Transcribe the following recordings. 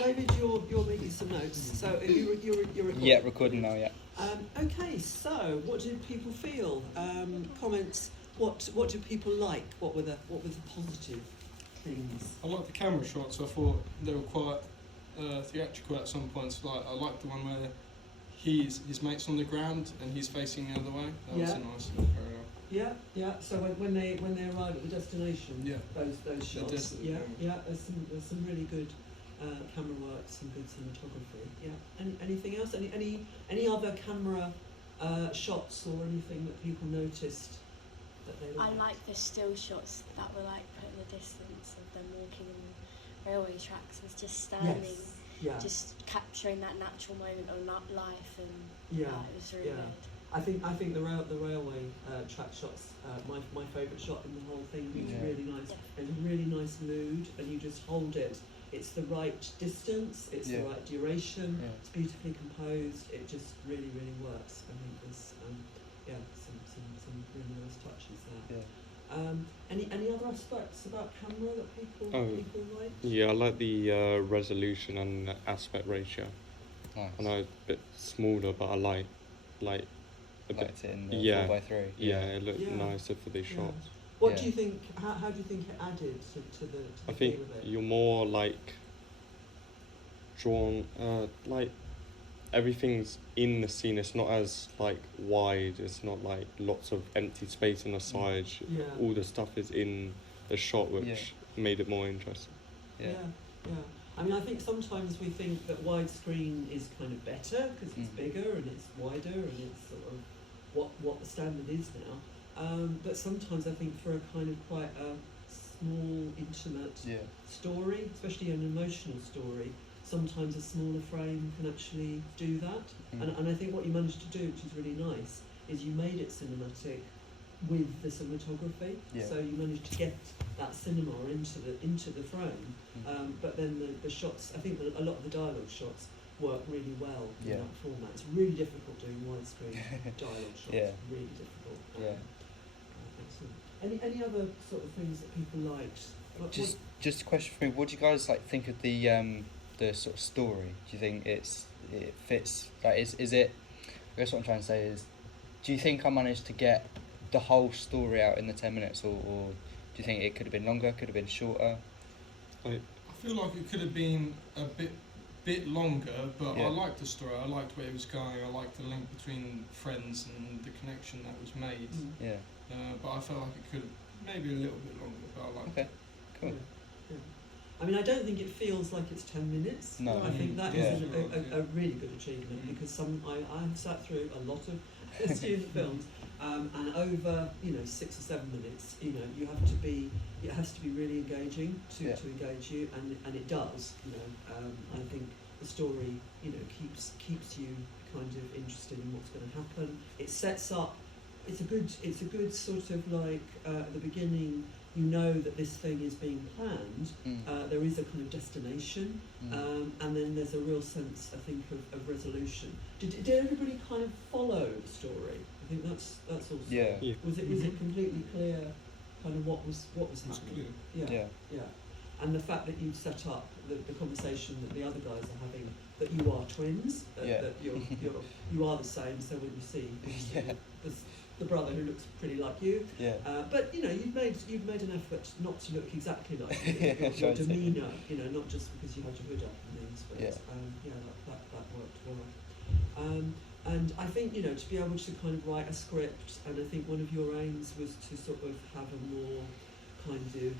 David, you're making some notes. So you're recording. Yeah, recording now. Yeah. Okay. So what did people feel? Comments. What do people like? What were the positive things? I liked the camera shots. I thought they were quite theatrical at some points. Like I liked the one where his mate's on the ground and he's facing the other way. That was a nice parallel. Yeah, yeah. So when they arrive at the destination, yeah, those shots. Yeah. There's some really good camera work, some good cinematography. Yeah. Anything else? Any other camera shots or anything that people noticed that they liked? I like the still shots that were like put in the distance of them walking on railway tracks. It was just standing. Yes. Yeah. Just capturing that natural moment of life, and it was really good. I think the railway track shots, my favourite shot in the whole thing. It was really nice. Yeah. It's a really nice mood, and you just hold it. It's the right distance. It's the right duration. Yeah. It's beautifully composed. It just really works. I think there's some really nice touches there. Yeah. Any other aspects about camera that people like? Yeah, I like the resolution and the aspect ratio. Nice. I know it's a bit smaller, but I like a bit. Liked it in the 4x3. Yeah, it looked nicer for these shots. What do you think? How do you think it added to the I feel think of it? you're more like drawn, like everything's in the scene. It's not as like wide. It's not like lots of empty space on the side. Yeah. All the stuff is in the shot, which made it more interesting. Yeah. I mean, I think sometimes we think that widescreen is kind of better because it's bigger and it's wider and it's sort of what the standard is now. But sometimes I think for a kind of quite a small, intimate story, especially an emotional story, sometimes a smaller frame can actually do that. And I think what you managed to do, which is really nice, is you made it cinematic with the cinematography. So you managed to get that cinema into the frame. But then the shots, I think a lot of the dialogue shots work really well in that format. It's really difficult doing widescreen dialogue shots. Really difficult. Excellent. Any other sort of things that people liked? Just a question for me. What do you guys like think of the sort of story? Do you think it fits? Like, is it? I guess what I'm trying to say is, do you think I managed to get the whole story out in the 10 minutes, or do you think it could have been longer? Could have been shorter? I feel like it could have been a bit longer, but I liked the story. I liked where it was going. I liked the link between friends and the connection that was made. Yeah. But I felt like it could maybe a little bit longer, but I liked it. Cool. Yeah. I mean, I don't think it feels like it's 10 minutes. No. I think that is a really good achievement because I've sat through a lot of student films, and over 6 or 7 minutes, it has to be really engaging to engage you, and it does. I think the story keeps you kind of interested in what's going to happen. It sets up. It's a good sort of like at the beginning. You know that this thing is being planned. There is a kind of destination, and then there's a real sense, I think, of resolution. Did everybody kind of follow the story? I think that's also. Yeah. Was it completely clear, kind of what was happening? Yeah. And the fact that you've set up the conversation that the other guys are having, that you are twins, that you are the same. So when you see the brother who looks pretty like you, but you've made an effort not to look exactly like you. Your demeanour, not just because you had your hood up and things, but that worked well. And I think to be able to kind of write a script, and I think one of your aims was to sort of have a more kind of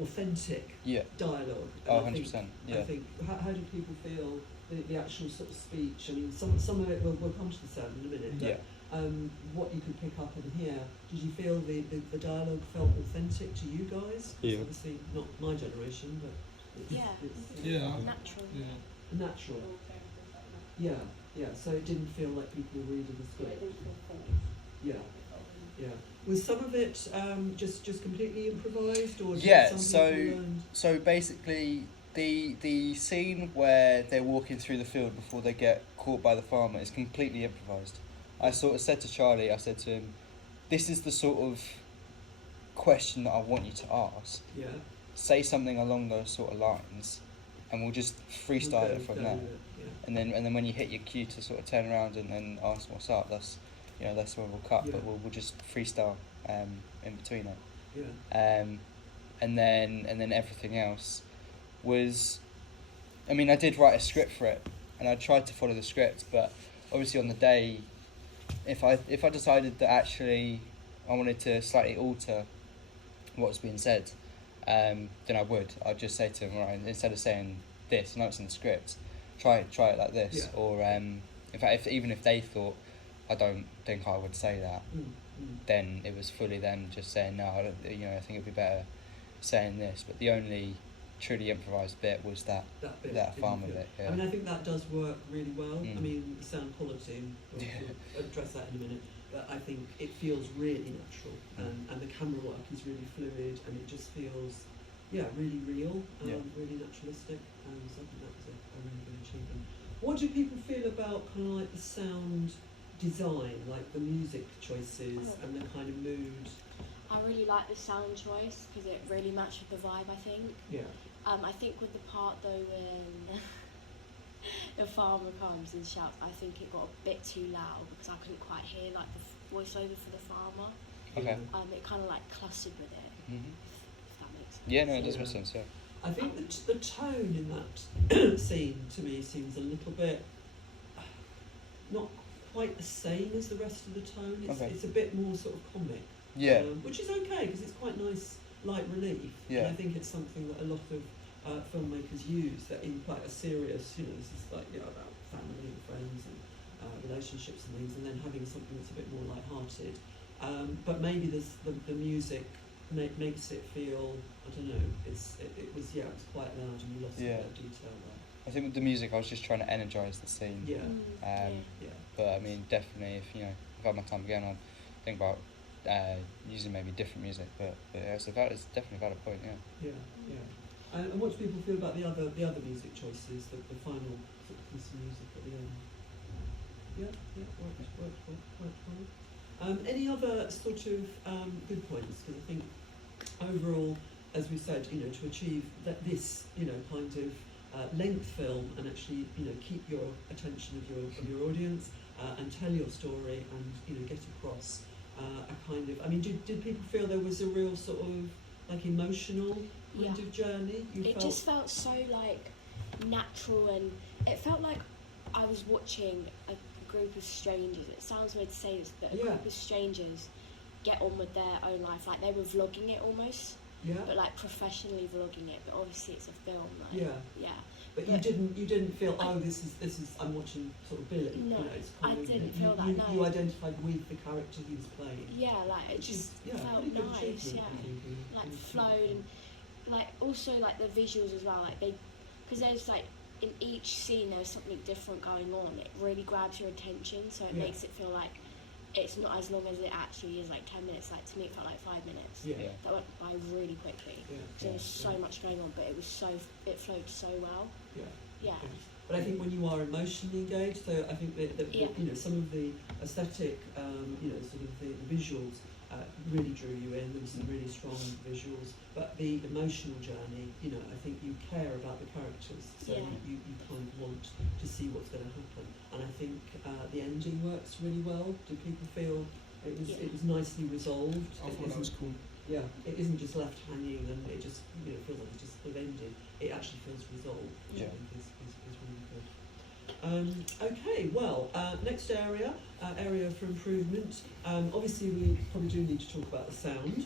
authentic dialogue. Oh, 100%. I think how do people feel the actual sort of speech? I mean, some of it we'll come to the sound in a minute. But, what you could pick up and hear, did you feel the dialogue felt authentic to you guys? It's obviously not my generation, but it's natural. Natural. Yeah. So it didn't feel like people were reading the script. Yeah. Was some of it just completely improvised, or so basically the scene where they're walking through the field before they get caught by the farmer is completely improvised. I sort of said to Charlie, I said to him, this is the sort of question that I want you to ask. Yeah. say something along those sort of lines, and we'll just freestyle it from there. And then when you hit your cue to sort of turn around and ask what's up, that's where we'll cut. Yeah. But we'll just freestyle in between it. Yeah. And then everything else was, I mean, I did write a script for it, and I tried to follow the script, but obviously on the day, if I decided that actually I wanted to slightly alter what's being said, then I would. I'd just say to them, right, instead of saying this, I know it's in the script, try it like this. Yeah. Or in fact, even if they thought I don't think I would say that, then it was fully them just saying no. I think it'd be better saying this. But the only truly improvised bit was that farmer bit. Yeah. I mean, I think that does work really well. I Mm. mean, the sound quality, we'll address that in a minute, but I think it feels really natural, and the camera work is really fluid, and it just feels, really real, really naturalistic, so I think that was a really good achievement. What do people feel about kind of like the sound design, like the music choices and the kind of mood? I really like the sound choice because it really matched with the vibe, I think. Yeah. I think with the part though when the farmer comes and shouts, I think it got a bit too loud because I couldn't quite hear like the voiceover for the farmer. Okay. It kind of like clustered with it, Mhm. if that makes sense. Yeah, no, it does Yeah. make sense. Yeah. I think the tone in that scene to me seems a little bit not quite the same as the rest of the tone. Okay. It's a bit more sort of comic, Yeah. which is okay because it's quite nice light relief. Yeah. And I think it's something that a lot of filmmakers use, that in quite a serious, this is like about family and friends and relationships and things, and then having something that's a bit more light-hearted. But maybe the music makes it feel, I don't know, it was quite loud and you lost a bit of detail there. I think with the music, I was just trying to energise the scene. Yeah. Yeah. But I mean, definitely, if I had my time again, I'd think about using maybe different music. But it's definitely a valid point. Yeah. Yeah. And what do people feel about the other music choices, the final sort of piece of music at the end? Worked fine. Any other sort of good points? Because I think overall, as we said, to achieve this kind of length film and actually keep your attention of your audience and tell your story and get across a kind of, I mean, did people feel there was a real sort of like emotional kind of journey? Just felt so like natural, and it felt like I was watching a group of strangers. It sounds weird to say this, but a group of strangers get on with their own life, like they were vlogging it almost, but like professionally vlogging it. But obviously it's a film. Like, But you didn't feel this is I'm watching sort of Billy. No, It's kind I of, didn't feel that. No. You identified with the character he was playing. Yeah, like it just felt pretty good nice. achievement, Yeah, I think, like flowed, and like also like the visuals as well. Like because there's like in each scene there's something different going on. It really grabs your attention, so it makes it feel like it's not as long as it actually is, like 10 minutes. Like to me it felt like 5 minutes. Yeah. That went by really quickly. So there was so much going on, but it flowed so well. Yeah. But I think when you are emotionally engaged, so I think that some of the aesthetic, sort of the visuals really drew you in. There were some really strong visuals, but the emotional journey, I think you care about the characters, so you kind of want to see what's going to happen. And I think the ending works really well. Do people feel it was nicely resolved? I thought that was cool. Yeah, it isn't just left hanging and it just feels like it's just ended. It actually feels resolved, which I think is really good. Okay, well, next area for improvement. Obviously, we probably do need to talk about the sound.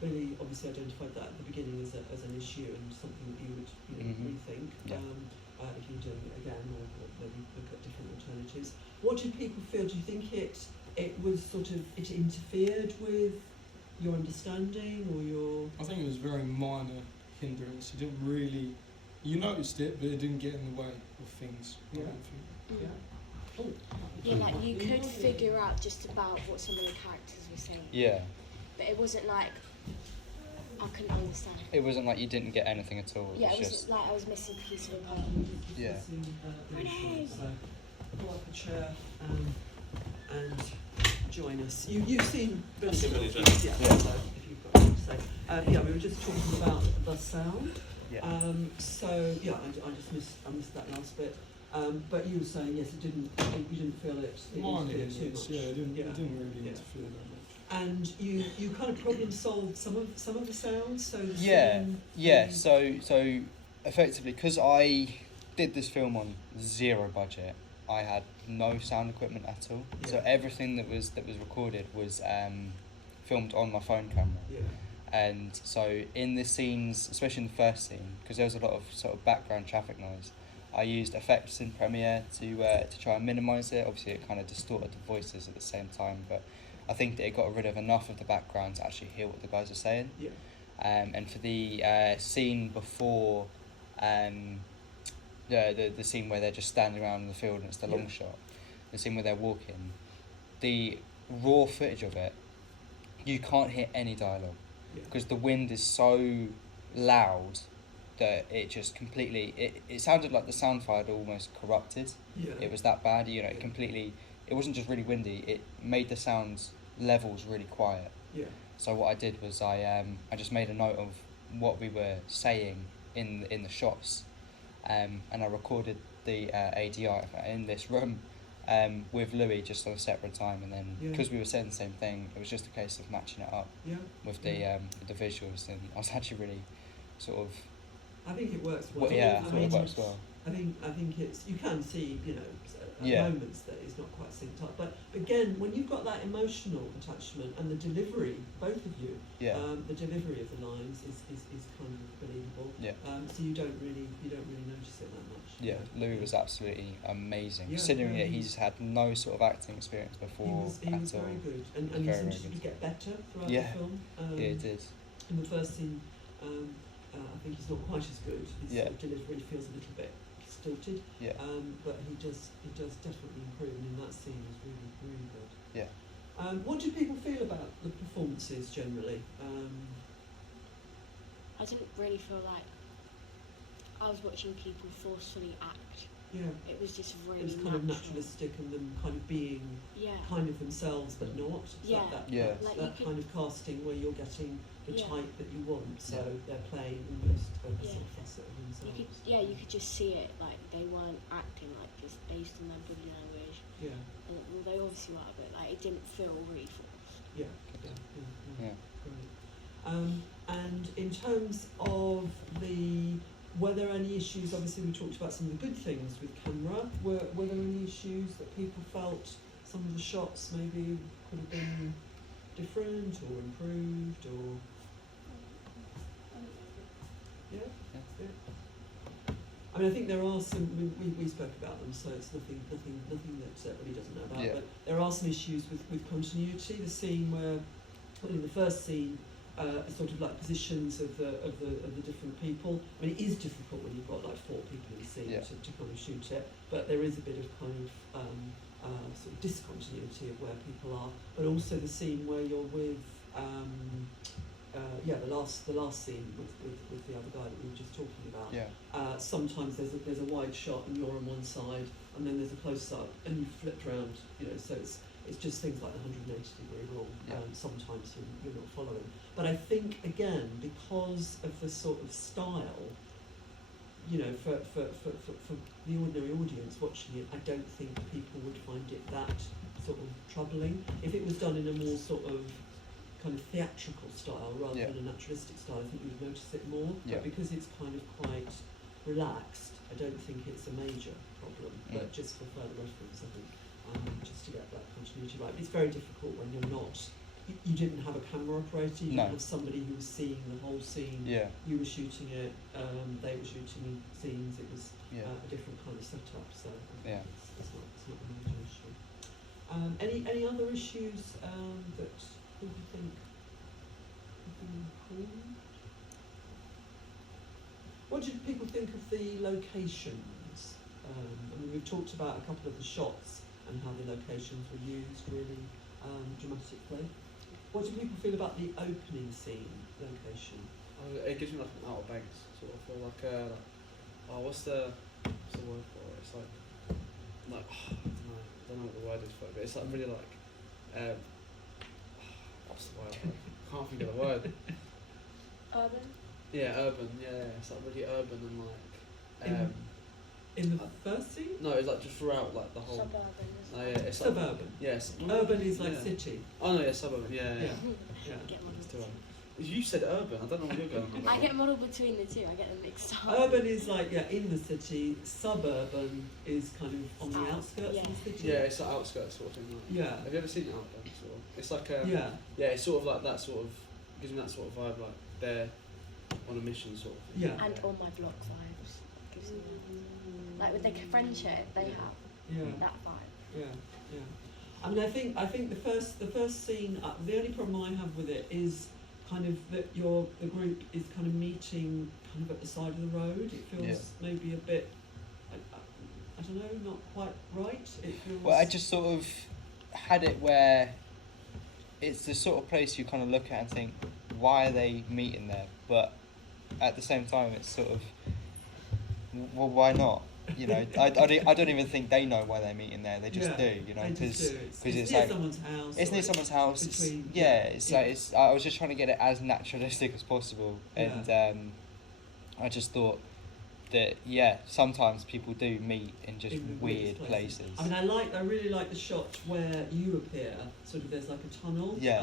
Billy obviously identified that at the beginning as an issue and something that you would rethink if you're doing it again, or maybe look at different alternatives. What did people feel? Do you think it was sort of it interfered with your understanding or your? I think it was very minor hindrance. It didn't really. You noticed it, but it didn't get in the way of things. I don't think. Oh. Yeah, like you could figure out just about what some of the characters were saying. Yeah. But it wasn't like I couldn't understand. It wasn't like you didn't get anything at all. Yeah, it was wasn't like I was missing a piece of a puzzle. Yeah. So pull up a chair and join us. You've seen Billy. Billy Joel. Yeah. So if you've got to say say. Yeah, we were just talking about the sound. Yeah. So yeah, I missed that last bit. But you were saying yes, you didn't feel it. Mine It is, too much. yeah, it didn't really Yeah. interfere that much. And you kind of problem solved some of the sounds. So the Yeah, scene, yeah. the- So effectively, because I did this film on zero budget, I had no sound equipment at all. So Yeah. everything that was recorded was filmed on my phone camera. Yeah. And so in the scenes, especially in the first scene, because there was a lot of sort of background traffic noise, I used effects in Premiere to try and minimise it. Obviously, it kind of distorted the voices at the same time, but I think that it got rid of enough of the background to actually hear what the guys are saying. Yeah. And for the scene before, the scene where they're just standing around in the field and it's the long Yeah. shot, the scene where they're walking, the raw footage of it, you can't hear any dialogue Yeah. because the wind is so loud that it just completely it sounded like the sound file had almost corrupted. Yeah. It was that bad, you know. It completely, it wasn't just really windy, it made the sounds levels really quiet. Yeah. So what I did was I just made a note of what we were saying in the shots, and I recorded the ADR in this room with Louis just on a separate time, and then Yeah. because we were saying the same thing, it was just a case of matching it up Yeah. with Yeah. the visuals, and I was actually really sort of I think it works well. yeah, I I thought it mean, works well. I think it's, you can see, you know, at Yeah. moments that it's not quite synced up. But again, when you've got that emotional attachment and the delivery, both of you, Yeah. the delivery of the lines is kind of believable. Yeah. So you don't really notice it that much. Yeah, Louis was absolutely amazing. Yeah, Considering yeah, that he's had no sort of acting experience He before was at all. very good, and Very, he very seemed to good. get better throughout Yeah. the film. Yeah, it did. In the first scene, I think he's not quite as good. His Yeah. sort of delivery feels a little bit stilted. Yeah. But he does definitely improve, and in that scene was really good. Yeah. What do people feel about the performances generally? I didn't really feel like I was watching people forcefully act. Yeah, It was just really it was kind of natural. naturalistic and them kind of being Yeah. kind of themselves but not. It's Yeah. Like that, Yeah. that, Like that you could- kind of casting where you're getting the Yeah. type that you want, so Yeah. they're playing almost a Yeah. sort of facet of You themselves. could, you could just see it. Like they weren't acting like just based on their body language. Yeah, And well, they obviously were, but like it didn't feel really forced. yeah, Good. yeah. Yeah. Great. And in terms of were there any issues? Obviously, we talked about some of the good things with camera. Were there any issues that people felt some of the shots maybe could have been different or improved or? Yeah. Yeah. I mean, I think there are some. We spoke about them, so it's nothing that really doesn't know about. Yeah. But there are some issues with continuity. The scene where, well, in the first scene, sort of like positions of the different people. I mean, it is difficult when you've got like 4 people in the scene Yeah. to kind of shoot it, but there is a bit of kind of sort of discontinuity of where people are. But also the scene where you're with the last scene with the other guy that we were just talking about. Yeah. Sometimes there's a wide shot and you're on one side, and then there's a close up and you've flipped around. You know, so it's just things like the 180-degree rule. Yeah. Sometimes you're not following. But I think, again, because of the sort of style, you know, for the ordinary audience watching it, I don't think people would find it that sort of troubling. If it was done in a more sort of kind of theatrical style rather Yeah. than a naturalistic style, I think you would notice it more. Yeah. But because it's kind of quite relaxed, I don't think it's a major problem. But just for further reference, I think just to get that continuity right. It's very difficult when you're not. You didn't have a camera operator. You No. didn't have somebody who was seeing the whole scene. Yeah. You were shooting it. They were shooting scenes. It was Yeah. a different kind of setup. So I think Yeah. it's not a major issue. Any other issues that people think have been improved? What did people think of the locations? I mean, we've talked about a couple of the shots and how the locations were used really dramatically. What do people feel about the opening scene location? It gives me like an Outer Banks sort of feel, what's the word for it? It's like I don't know what the word is for it, but it's like really like what's the word? I can't think of the word. Urban. Yeah, urban. Yeah, it's like really urban and like. In the first scene? No, it's like just throughout like the whole. Suburban. Oh yeah, it's like. Suburban. Yes. Urban is like yeah. city. Oh no, yeah, suburban. Yeah, yeah. Yeah. Yeah. Get It's too muddled. urban. You said urban. I don't know what you're going on. I get muddled between the two. I get them mixed up. Urban is like, yeah, in the city. Suburban is kind of on the Out, outskirts yeah. of the city. Yeah, it's like outskirts sort of thing. Like. Yeah. Have you ever seen Outback? Sort of. It's like a. Yeah. Yeah, it's sort of like that sort of. Gives me that sort of vibe, like they're on a mission, sort of. Thing. Yeah. And on my vlog vibes. Gives me that. Like with the friendship, they Yeah. have Yeah. that vibe. Yeah, yeah. I mean, I think the first scene. The only problem I have with it is kind of that the group is kind of meeting kind of at the side of the road. It feels Yeah. maybe a bit. I don't know, not quite right. It feels. Well, I just sort of had it where it's the sort of place you kind of look at and think, why are they meeting there? But at the same time, it's sort of, well, why not? You know, I don't even think they know why they're meeting there. They just Yeah, do, you know, they just because do. It's it's near like someone's house. it's or near someone's house. It's, between- yeah, it's yeah. like it's. I was just trying to get it as naturalistic as possible, and I just thought that sometimes people do meet in just in the weird weirdest places. I mean, I really like the shot where you appear. Sort of, there's like a tunnel. Yeah.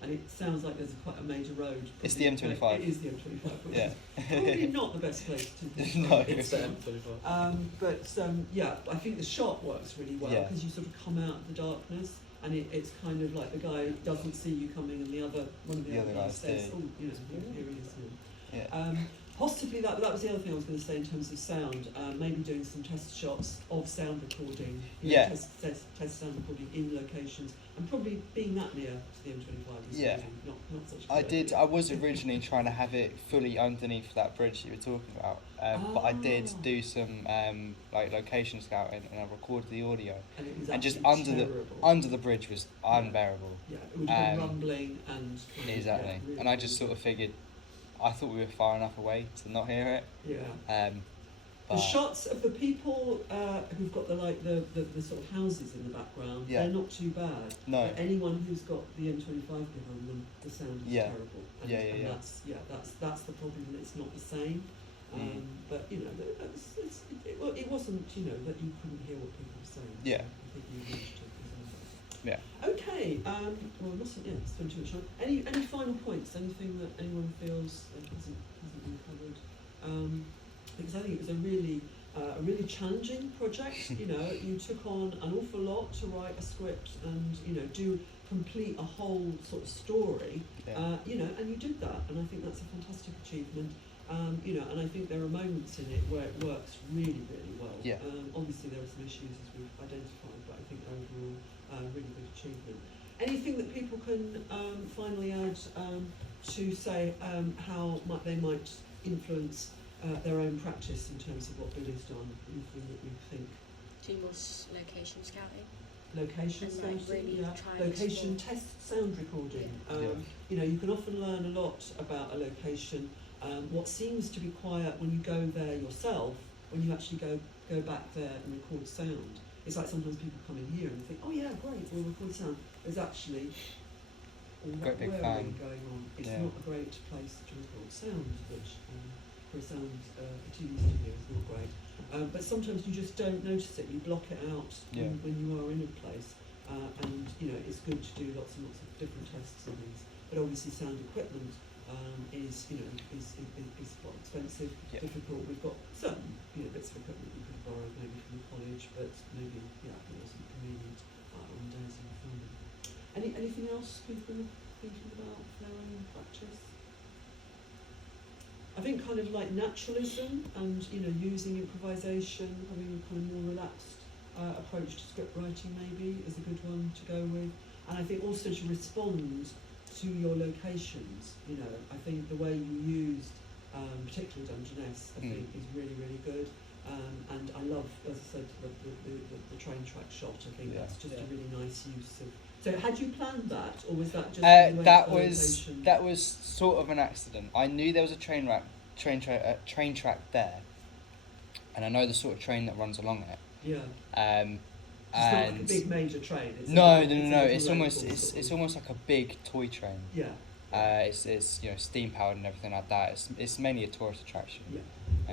And it sounds like there's quite a major road. It's the probably. M25. It is the M25. Which Yeah. is probably not the best place to. No. It's the M25. But yeah, I think the shot works really well Yeah. because you sort of come out of the darkness and it's kind of like the guy doesn't see you coming and one of the other guys says, do. "Oh, you know, here he is." Yeah. Possibly that was the other thing I was going to say in terms of sound. Maybe doing some test shots of sound recording. You know, Yeah. Test sound recording in locations, and probably being that near to the M25 is Yeah. really not such. A I good did. idea. I was originally trying to have it fully underneath that bridge you were talking about, but I did Ah. do some like location scouting, and I recorded the audio. And, it was and just absolutely under terrible. Under the bridge was Yeah. unbearable. Yeah, it would have been um, rumbling and kind of, Exactly. yeah, really, And I just sort of figured, I thought we were far enough away to not hear it. yeah. But The shots of the people who've got the sort of houses in the background, Yeah. they're not too bad. No. But anyone who's got the M25 behind them, the sound is Yeah. terrible. And, Yeah, and yeah. that's the problem. It's not the same. But you know, it wasn't, you know, that you couldn't hear what people were saying. Yeah. I think you managed to present it. Yeah. Okay. Well, we mustn't spend too much time. Any final points? Anything that anyone feels that hasn't been covered? Because I think it was a really challenging project. You know, you took on an awful lot to write a script and, you know, complete a whole sort of story. Yeah. You know, and you did that, and I think that's a fantastic achievement. You know, and I think there are moments in it where it works really, really well. Yeah. Obviously, there are some issues as we've identified, but I think overall, really good achievement. Anything that people can finally add to say how they might influence their own practice in terms of what Billy's done? Anything that you think? Do more location scouting. Location And, like, scouting, really yeah. try and Location explore. test sound recording. Yeah. You know, you can often learn a lot about a location. What seems to be quiet when you go there yourself, when you actually go back there and record sound. It's like sometimes people come in here and think, oh yeah, great, we'll record sound. There's actually all that Great big whirring fan. going on. It's Yeah. not a great place to record sound, which for a sound a TV studio is not great. But sometimes you just don't notice it. You block it out Yeah. when you are in a place, and you know it's good to do lots and lots of different tests and things. But obviously, sound equipment is quite expensive, Yeah. difficult. We've got certain bits of equipment we could borrow maybe from the college, but maybe it wasn't convenient on days of filming. Anything else people are thinking about their own practice? I think kind of like naturalism and using improvisation, having a kind of more relaxed approach to script writing maybe is a good one to go with. And I think also to respond to your locations. I think the way you used, particularly Dungeness, I think is really, really good. And I love, as I said, the train track shot. I think Yeah. that's just a really nice use of. So had you planned that, or was that just? That was sort of an accident. I knew there was a train track there, and I know the sort of train that runs along it. Yeah. And It's not like a big major train. It's no. a It's little almost local it's sort of- almost like a big toy train. Yeah. It's you know, steam powered and everything like that. It's mainly a tourist attraction, Yeah.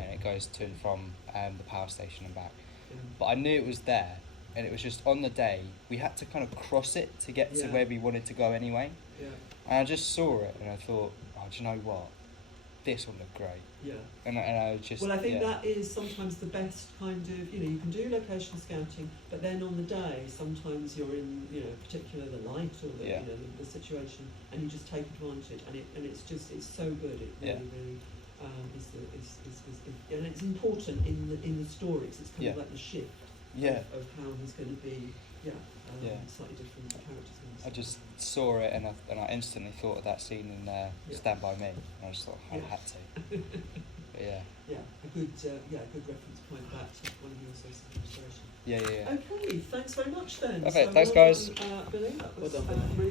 and it goes to and from the power station and back. Yeah. But I knew it was there, and it was just on the day we had to kind of cross it to get to Yeah. where we wanted to go anyway. Yeah. And I just saw it, and I thought, oh, do you know what? This will look great. Yeah. And I just Well, I think yeah. that is sometimes the best kind of, you can do location scouting, but then on the day, sometimes you're in, particular the light or the, Yeah. the situation, and you just take advantage, and it's so good. It really, Yeah. really and it's important in the stories. It's kind Yeah. of like the shift Yeah. of how he's going to be, Yeah. slightly different characters. I just saw it and I instantly thought of that scene in Stand By Me. And I just thought I Yeah. had to. But yeah. Yeah, a good reference point back to one of your sources of inspiration. Yeah. Okay, thanks very much then. Okay, So thanks, well guys. done, Billy. That Well was done, Billy. really